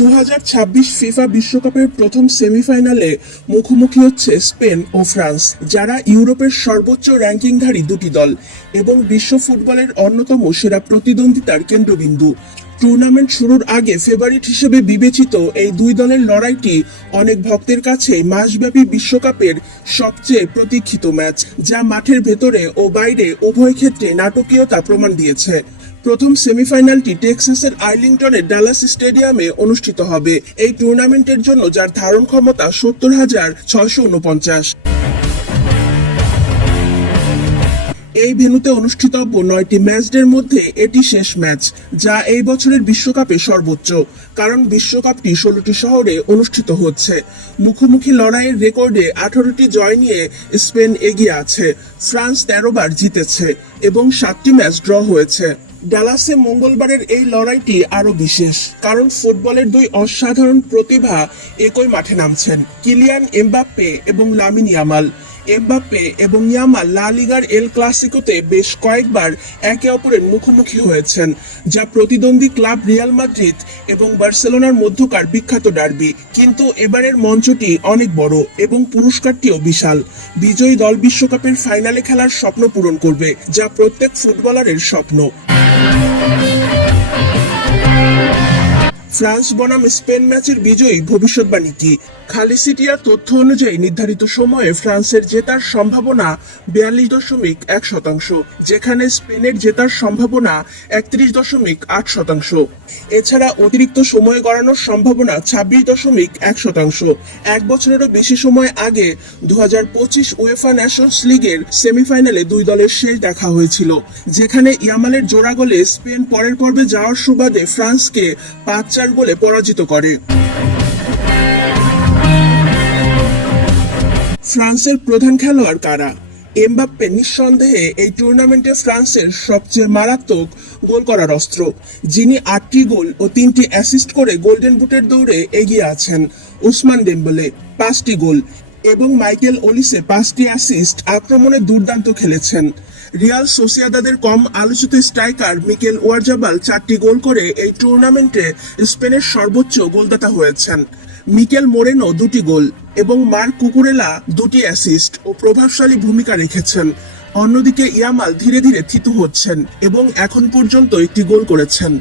2026 FIFA বিশ্বকাপের প্রথম সেমিফাইনালে মুখোমুখি হচ্ছে স্পেন ও ফ্রান্স, যারা ইউরোপের সর্বোচ্চ র্যাঙ্কিংধারী দুটি দল এবং বিশ্ব ফুটবলের অন্যতম সেরা প্রতিদ্বন্দ্বিতার কেন্দ্রবিন্দু। টুর্নামেন্ট শুরুর আগে ফেভারিট হিসেবে বিবেচিত এই দুই দলের লড়াইটি অনেক ভক্তের কাছে মাসব্যাপী বিশ্বকাপের সবচেয়ে প্রতীক্ষিত ম্যাচ, যা মাঠের ভেতরে ও বাইরে উভয় ক্ষেত্রে নাটকীয়তা প্রমাণ দিয়েছে। প্রথম সেমিফাইনালটি টেক্সাসের আর্লিংটনের ডালাস স্টেডিয়ামে অনুষ্ঠিত হবে। এই টুর্নামেন্টের জন্য যার ধারণ ক্ষমতা 70,649। এই ভেন্যুতে অনুষ্ঠিতব্য 9টি ম্যাচের মধ্যে এটি শেষ ম্যাচ, যা এই বছরের বিশ্বকাপে সর্বোচ্চ, কারণ বিশ্বকাপটি 16টি শহরে অনুষ্ঠিত হচ্ছে। মুখোমুখি লড়াইয়ের রেকর্ডে 18টি জয় নিয়ে স্পেন এগিয়ে আছে। ফ্রান্স 13 বার জিতেছে এবং 7টি ম্যাচ ড্র হয়েছে। ডালাসে মঙ্গলবারের এই লড়াইটি আরো বিশেষ, কারণ ফুটবলের দুই অসাধারণ প্রতিভা একই মাঠে নামছেন, কিলিয়ান এমবাপ্পে এবং লামিন ইয়ামাল। এমবাপ্পে এবং ইয়ামাল লা লিগার এল ক্লাসিকোতে বেশ কয়েকবার একে অপরের মুখোমুখি হয়েছেন, যা প্রতিদ্বন্দ্বী ক্লাব রিয়াল মাদ্রিদ এবং বার্সেলোনার মধ্যকার বিখ্যাত ডার্বি। কিন্তু এবারের মঞ্চটি অনেক বড় এবং পুরস্কারটিও বিশাল। বিজয়ী দল বিশ্বকাপের ফাইনালে খেলার স্বপ্ন পূরণ করবে, যা প্রত্যেক ফুটবলারের স্বপ্ন। ফ্রান্স বনাম স্পেন ম্যাচের বিজয়ী ভবিষ্যৎবাণী কি? খালিসিটিয়ার তথ্য অনুযায়ী নির্ধারিত সময়ে ফ্রান্সের জেতার সম্ভাবনা 42.1%, যেখানে স্পেনের জেতার সম্ভাবনা 31.8%। এছাড়া অতিরিক্ত সময় গড়ানোর সম্ভাবনা 26.1%। এক বছরেরও বেশি সময় আগে 2025 উয়েফা নেশনস লিগের সেমিফাইনালে দুই দলের শেষ দেখা হয়েছিল, যেখানে ইয়ামালের জোড়া গোলে স্পেন পরের পর্বে যাওয়ার সুবাদে ফ্রান্সকে 5-4 গোলে পরাজিত করে। ফ্রান্সের প্রধান খেলোয়াড় কারা? এমবাপ্পে নিঃসন্দেহে এই টুর্নামেন্টে ফ্রান্সের সবচেয়ে মারাত্মক গোল করার অস্ত্র, যিনি 8টি গোল ও 3টি অ্যাসিস্ট করে গোল্ডেন বুটের দৌড়ে এগিয়ে আছেন। উসমান ডেম্বেলে 5টি গোল এবং মাইকেল ওলিসে 5টি অ্যাসিস্ট আক্রমণে দুর্দান্ত খেলেছেন। রিয়াল সোসিয়েদাদের কম আলোচিত স্ট্রাইকার মিকেল ওয়ারজাবাল 4টি গোল করে এই টুর্নামেন্টে স্পেনের সর্বোচ্চ গোলদাতা হয়েছেন। মিকেল মোরেনো 2টি গোল এবং মার্ক কুকুরেলা 2টি অ্যাসিস্ট ও প্রভাবশালী ভূমিকা রেখেছেন। অন্যদিকে ইয়ামাল ধীরে ধীরে থিতু হচ্ছেন এবং এখন পর্যন্ত একটি গোল করেছেন।